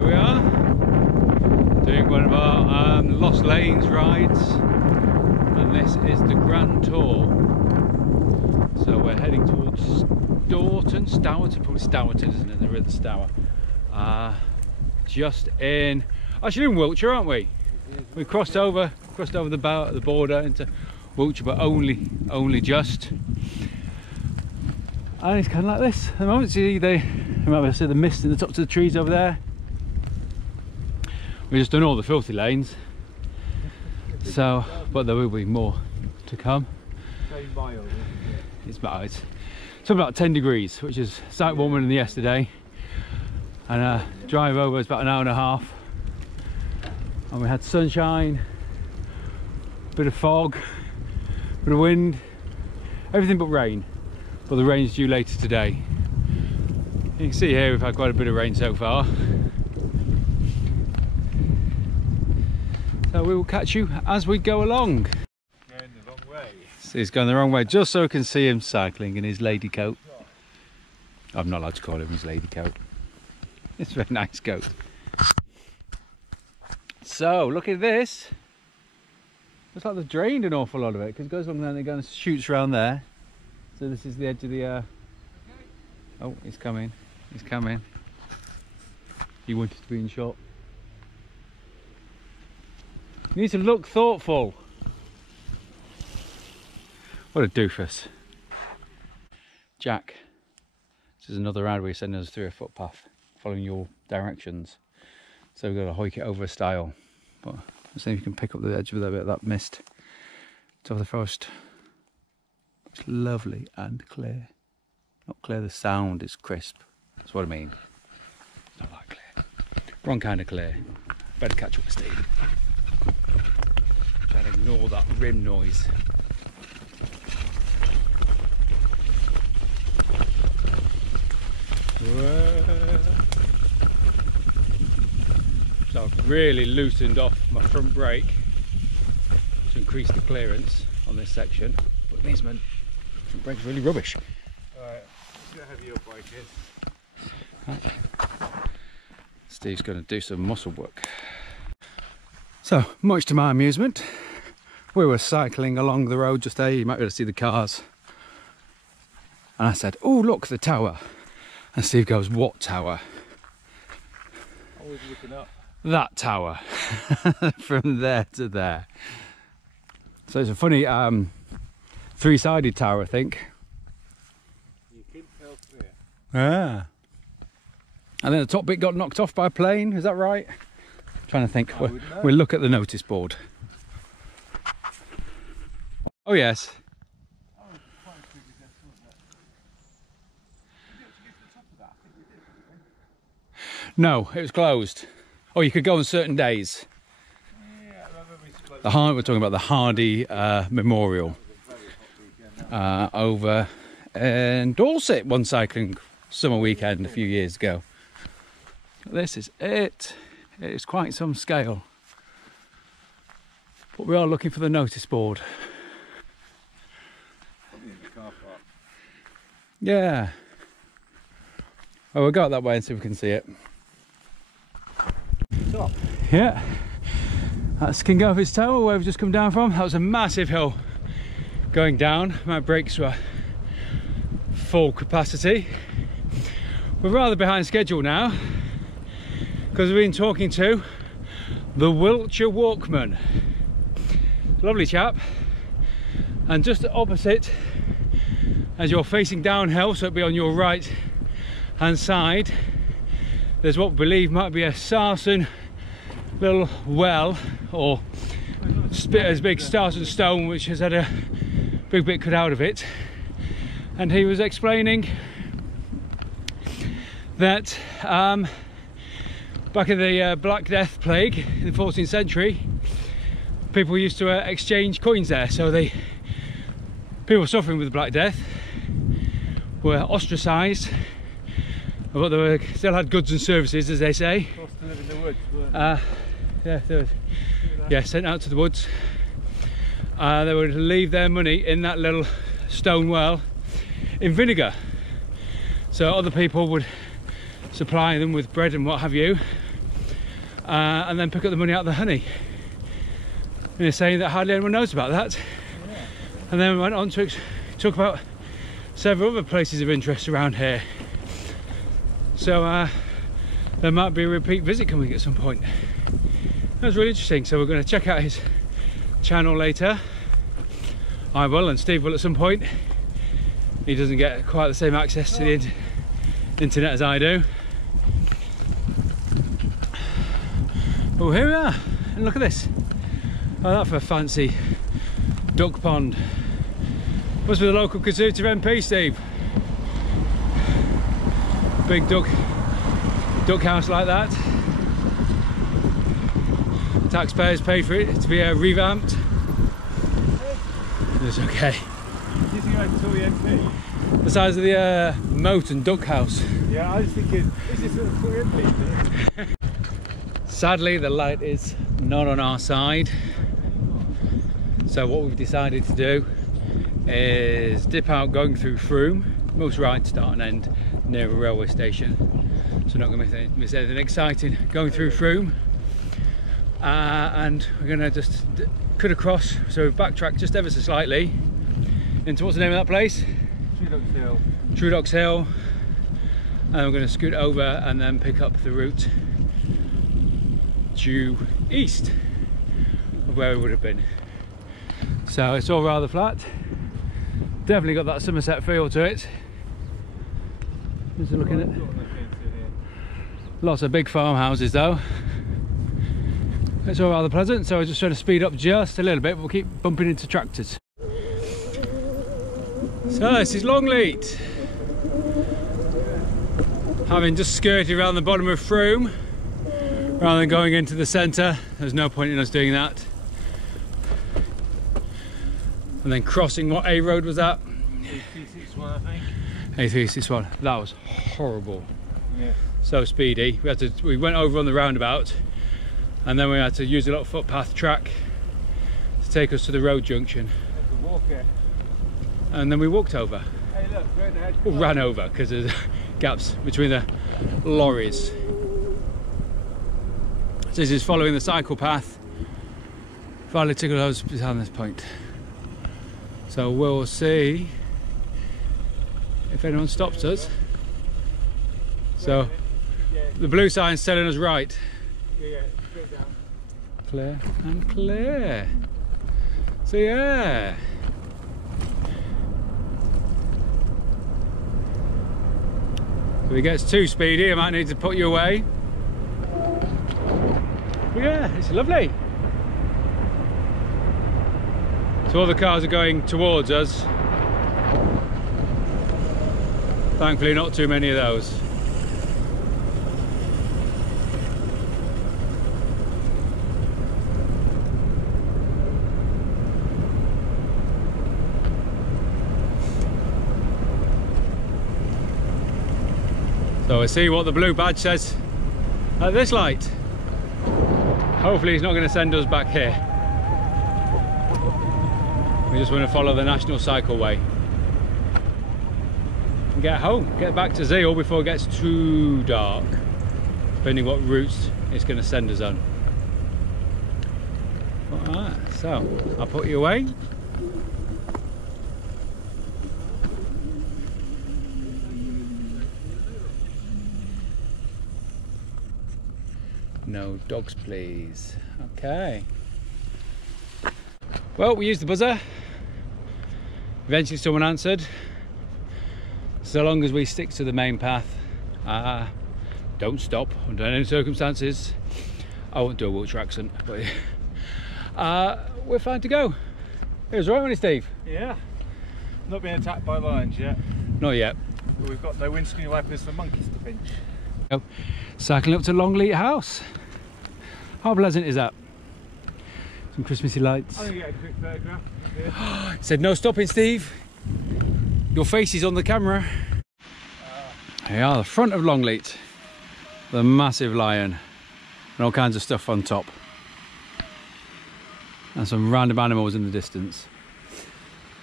Here we are doing one of our Lost Lanes rides, and this is the Grand Tour. So we're heading towards Stourton, probably Stourton, isn't it? The River Stour. Just in, actually in Wiltshire, aren't we? We crossed over the border into Wiltshire, but only just. And it's kind of like this at the moment. See, you might see the mist in the tops of the trees over there. We've just done all the filthy lanes, so, but there will be more to come. It's about 10 degrees, which is slightly warmer than yesterday, and drive over is about an hour and a half. And we had sunshine, a bit of fog, a bit of wind, everything but rain. But the rain's due later today. You can see here we've had quite a bit of rain so far. So we will catch you as we go along. Going the wrong way. So he's going the wrong way, just so we can see him cycling in his lady coat. I'm not allowed to call him his lady coat. It's a very nice coat. So look at this. Looks like they've drained an awful lot of it, because it goes along there and it kind of shoots around there. So this is the edge of the oh, he's coming. He wanted to be in shot. You need to look thoughtful. What a doofus. Jack, this is another ad where you're sending us through a footpath, following your directions. So we've got to hike it over a stile. But let's see if you can pick up the edge of a bit of that mist. Top of the forest. It's lovely and clear. Not clear, the sound is crisp. That's what I mean. It's not that clear. Wrong kind of clear. Better catch up with Steve. Try to ignore that rim noise. So I've really loosened off my front brake to increase the clearance on this section. But it means my front brake's really rubbish. Alright, see how heavy your bike is. Right. Steve's going to do some muscle work. So, much to my amusement, we were cycling along the road just there. You might be able to see the cars. And I said, oh look, the tower. And Steve goes, what tower? Always looking up. That tower. From there to there. So it's a funny three-sided tower, I think. You can tell clear. Yeah. And then the top bit got knocked off by a plane, is that right? I'm trying to think. We'll look at the notice board. Oh yes. No, it was closed. Oh, you could go on certain days. We're talking about the Hardy Memorial over in Dorset one cycling summer weekend a few years ago. This is it. It is quite some scale. But we are looking for the notice board. Probably in the car park. Yeah. Well, we'll go out that way and see if we can see it. Top. Yeah. That's King Garfield's Tower where we've just come down from. That was a massive hill going down. My brakes were full capacity. We're rather behind schedule now because we've been talking to the Wiltshire Walkman. Lovely chap. And just opposite, as you're facing downhill, so it'll be on your right hand side, there's what we believe might be a sarsen little well, or as big sarsen stone, which has had a big bit cut out of it. And he was explaining that back in the Black Death plague in the 14th century, people used to exchange coins there. So people suffering with the Black Death were ostracised, but they still had goods and services, as they say. Forced to live in the woods, weren't Yeah, they were, sent out to the woods. They would leave their money in that little stone well in vinegar. So other people would supply them with bread and what have you. and then pick up the money out of the honey. And they're saying that hardly anyone knows about that. Yeah. And then we went on to talk about several other places of interest around here. So there might be a repeat visit coming at some point. That was really interesting. So we're going to check out his channel later. I will, and Steve will at some point. He doesn't get quite the same access to the internet as I do. Oh, here we are, and look at this. Oh, that for a fancy duck pond. Must be the local Conservative MP, Steve. Big duck house like that. Taxpayers pay for it to be revamped. It's okay. Do you think I can tell the MP? The size of the moat and duck house. Yeah, I was thinking, is this a Tory MP? Sadly, the light is not on our side. So what we've decided to do is dip out going through Frome. Most rides start and end near a railway station. So not going to miss anything exciting going through Frome. And we're going to just cut across, so we've backtracked just ever so slightly into, what's the name of that place? Trudocks Hill. And we're going to scoot over and then pick up the route due east of where we would have been. So it's all rather flat. Definitely got that Somerset feel to it. Just looking at lots of big farmhouses though. It's all rather pleasant, so I just trying to speed up just a little bit, but we'll keep bumping into tractors. So this is Longleat. Having just skirted around the bottom of Frome, rather than going into the centre, there's no point in us doing that. And then crossing, what A road was that? A361, I think. A361. That was horrible. Yeah. So speedy. We went over on the roundabout, and then we had to use a little footpath track to take us to the road junction. And then we walked over. Hey, look, right ahead. Well, ran over because there's gaps between the lorries. So this is following the cycle path. Finally took those behind this point. So we'll see if anyone stops us. So the blue sign's telling us right. Yeah, straight down. Clear and clear. So yeah. If it gets too speedy, I might need to put you away. But yeah, it's lovely. So all the cars are going towards us. Thankfully not too many of those. So we'll see what the blue badge says at this light. Hopefully he's not going to send us back here. We just want to follow the National Cycleway and get home, get back to Zeal before it gets too dark, depending what routes it's going to send us on. Alright, so I'll put you away. No dogs please. Okay. Well, we used the buzzer. Eventually someone answered. So long as we stick to the main path, don't stop under any circumstances. I won't do a Wiltshire accent, but we're fine to go. It was right, wasn't it, Steve? Yeah. Not being attacked by lions yet. Not yet. But we've got no windscreen wipers for monkeys to pinch. Oh, cycling up to Longleat House. How pleasant is that? Some Christmassy lights. I'm going to get a quick photograph. It said no stopping, Steve. Your face is on the camera. Here are the front of Longleat. The massive lion and all kinds of stuff on top. And some random animals in the distance.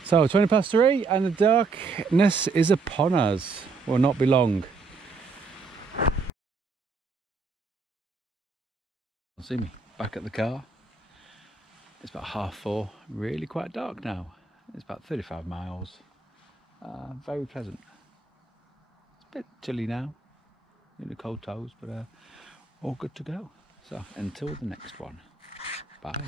So 3:20 and the darkness is upon us. Will not be long. see me back at the car. It's about 4:30, really quite dark now. It's about 35 miles, very pleasant. It's a bit chilly now, in the cold toes, but all good to go. So until the next one, bye.